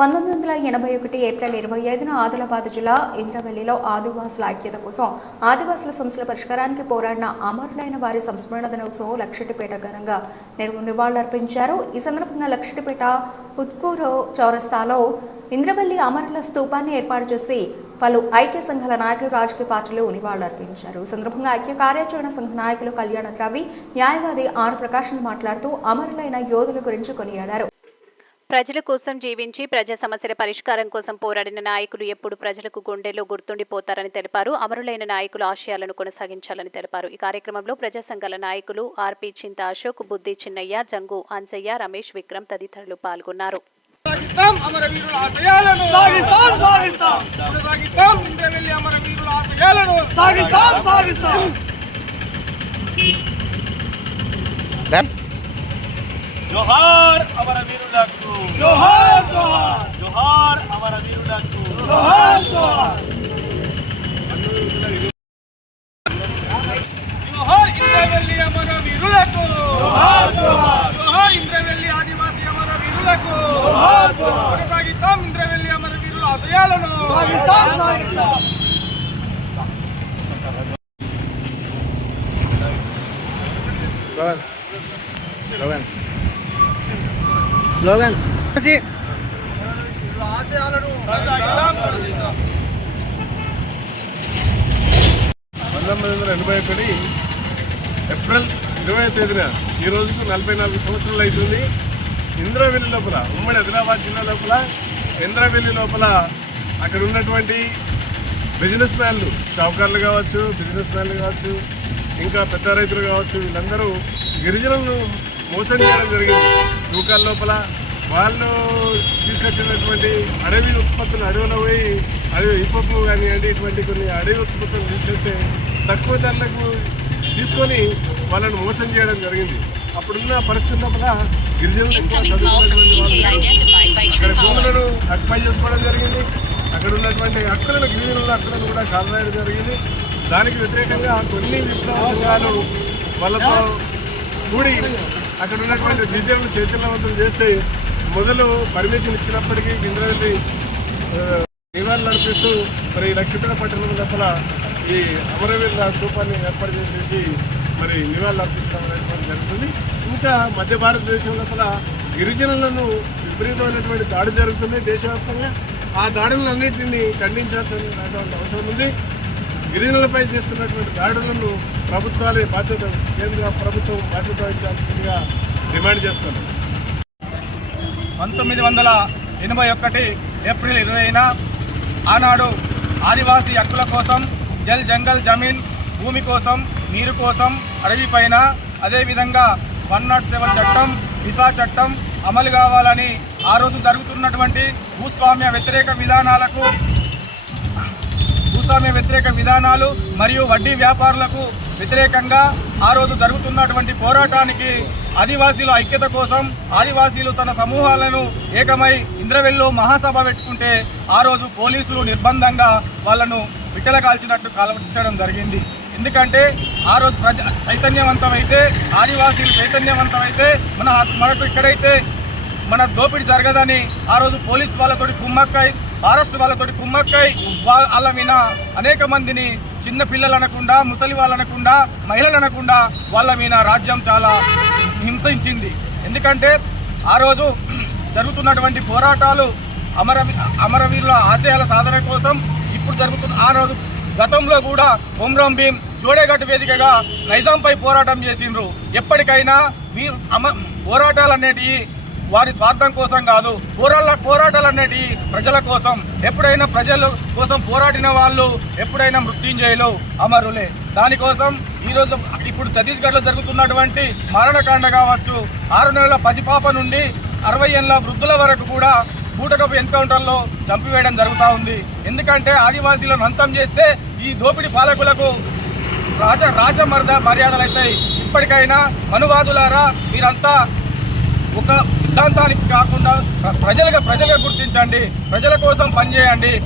1981 April 25న Adilabad జిల్లా ఇంద్రవెల్లిలో ఆదివాసుల ఐక్యత కోసం ఆదివాసుల సమస్యల పరిష్కారానికి పోరాడిన అమరులైన వారి సంస్మరణ దినోత్సవం లక్షటిపేట ఘనంగా నివాళులర్పించారు. ఈ సందర్భంగా లక్షటిపేట ఉత్కూరు చౌరస్తాలో ఇంద్రవెల్లి అమరుల స్తూపాన్ని ఏర్పాటు చేసి పలు ఐక్య సంఘాల నాయకులు, రాజకీయ పార్టీలు నివాళులర్పించారు. ఈ సందర్భంగా ఐక్య కార్యాచరణ సంఘ నాయకులు కళ్యాణ రవి, న్యాయవాది ఆర్ ప్రకాశ్ మాట్లాడుతూ అమరులైన యోధుల గురించి కొనియాడారు. ప్రజల కోసం జీవించి ప్రజా సమస్యల పరిష్కారం కోసం పోరాడిన నాయకులు ఎప్పుడు ప్రజలకు గుండెల్లో గుర్తుండిపోతారని తెలిపారు. అమరులైన నాయకుల ఆశయాలను కొనసాగించాలని తెలిపారు. ఈ కార్యక్రమంలో ప్రజా సంఘాల నాయకులు ఆర్పి చింత అశోక్, బుద్ధి చిన్నయ్య, జంగు అంజయ్య, రమేష్, విక్రమ్ తదితరులు పాల్గొన్నారు. జోహార్ అమరవీరులకు, జోహార్ జోహార్, జోహార్ అమరవీరులకు, జోహార్ జోహార్. జోహార్ ఇంద్రవెల్లి అమరవీరులకు, జోహార్ జోహార్, జోహార్ ఇంద్రవెల్లి ఆదివాసీ అమరవీరులకు, జోహార్ జోహార్. కొనసాగిద్దాం ఇంద్రవెల్లి అమరవీరుల ఆశయాలను. స్లోగన్స్ 1981 ఏప్రిల్ 20వ తేదీన ఈ రోజుకు 44 సంవత్సరాలు అవుతుంది. ఇంద్రవెల్లి లోపల, ఉమ్మడి ఆదిలాబాద్ జిల్లా లోపల ఇంద్రవెల్లి లోపల అక్కడ ఉన్నటువంటి బిజినెస్ మ్యాన్లు, షావుకారులు కావచ్చు, బిజినెస్ మ్యాన్లు కావచ్చు, ఇంకా పెద్ద రైతులు కావచ్చు, వీళ్ళందరూ గిరిజనులను మోసం చేయడం జరిగింది. తూకాల లోపల వాళ్ళు తీసుకొచ్చినటువంటి అడవి ఉత్పత్తులు, అడవిలో పోయి అడవి హిప్పప్పు కానివ్వండి, ఇటువంటి కొన్ని అడవి ఉత్పత్తులు తీసుకొస్తే తక్కువ ధరలకు తీసుకొని వాళ్ళను మోసం చేయడం జరిగింది. అప్పుడున్న పరిస్థితి లోపల గిరిజనులు అక్కడ భూములను అక్పై చేసుకోవడం జరిగింది. అక్కడ ఉన్నటువంటి హక్కులను, గిరిజనుల హక్కులను కూడా కాలరాయడం జరిగింది. దానికి వ్యతిరేకంగా కొన్ని విప్లవ సంఘాలు వాళ్ళతో కూడి అక్కడ ఉన్నటువంటి గిరిజనులు చైతన్యవంతం చేస్తే మొదలు పర్మిషన్ ఇచ్చినప్పటికీ ఇంద్రవెల్లి నివాళులు నడిపిస్తూ మరి లక్షపేట పట్టణం లోపల ఈ అమరవీరుల స్తూపాన్ని ఏర్పాటు చేసేసి మరి నివాళులు అర్పించడం అనేటువంటి జరుగుతుంది. ఇంకా మధ్య భారతదేశం లోపల గిరిజనులను విపరీతమైనటువంటి దాడి జరుగుతుంది దేశవ్యాప్తంగా. ఆ దాడులన్నింటినీ ఖండించాల్సినటువంటి అవసరం ఉంది. గిరిజనులపై చేస్తున్నటువంటి దాడులను ప్రభుత్వాలే బాధ్యత, కేంద్ర ప్రభుత్వం బాధ్యత వహించాల్సిందిగా డిమాండ్ చేస్తున్నాం. 1981 ఏప్రిల్ 20న ఆనాడు ఆదివాసీ హక్కుల కోసం, జల్ జంగల్ జమీన్, భూమి కోసం, నీరు కోసం, అడవి పైన, అదేవిధంగా 107 చట్టం, విసా చట్టం అమలు కావాలని ఆ రోజు జరుగుతున్నటువంటి భూస్వామ్య వ్యతిరేక విధానాలు మరియు వడ్డీ వ్యాపారులకు వ్యతిరేకంగా ఆ రోజు జరుగుతున్నటువంటి పోరాటానికి ఆదివాసీల ఐక్యత కోసం ఆదివాసీలు తన సమూహాలను ఏకమై ఇంద్రవెల్లిలో మహాసభ పెట్టుకుంటే ఆ రోజు పోలీసులు నిర్బంధంగా వాళ్ళను విట్టల కాల్చినట్టు కాల్చడం జరిగింది. ఎందుకంటే ఆ రోజు చైతన్యవంతమైతే, ఆదివాసీలు చైతన్యవంతమైతే మనకు ఇక్కడైతే మన దోపిడీ జరగదని ఆ రోజు పోలీసు వాళ్ళతోటి కుమ్మక్కై, ఫారెస్ట్ వాళ్ళతోటి కుమ్మక్కై వాళ్ళ మీద అనేక మందిని, చిన్న పిల్లలు అనకుండా, ముసలి వాళ్ళు అనకుండా, మహిళలు అనకుండా వాళ్ళ మీద రాజ్యం చాలా హింసించింది. ఎందుకంటే ఆ రోజు జరుగుతున్నటువంటి పోరాటాలు అమరవీరుల ఆశయాల సాధన కోసం ఇప్పుడు జరుగుతున్న, ఆ రోజు గతంలో కూడా కొమ్రం భీం జోడేగట్టు వేదికగా నైజాంపై పోరాటం చేసిండ్రు. ఎప్పటికైనా పోరాటాలు అనేటివి వారి స్వార్థం కోసం కాదు, పోరాటాలు అనేటివి ప్రజల కోసం. ఎప్పుడైనా ప్రజల కోసం పోరాడిన వాళ్ళు ఎప్పుడైనా మృత్యుంజయులు, అమరులే. దానికోసం ఈరోజు ఇప్పుడు ఛత్తీస్గఢ్లో జరుగుతున్నటువంటి మారణకాండ కావచ్చు, 6 నెలల పసిపాప నుండి 60 ఏళ్ళ వృద్ధుల వరకు కూడా బూటకపు ఎన్కౌంటర్లో చంపివేయడం జరుగుతూ ఉంది. ఎందుకంటే ఆదివాసీలను అంతం చేస్తే ఈ దోపిడీ పాలకులకు మర్యాదలు అవుతాయి. ఇప్పటికైనా మనువాదులారా, మీరంతా ఒక సిద్ధాంతానికి కాకుండా ప్రజలుగా గుర్తించండి, ప్రజల కోసం పనిచేయండి.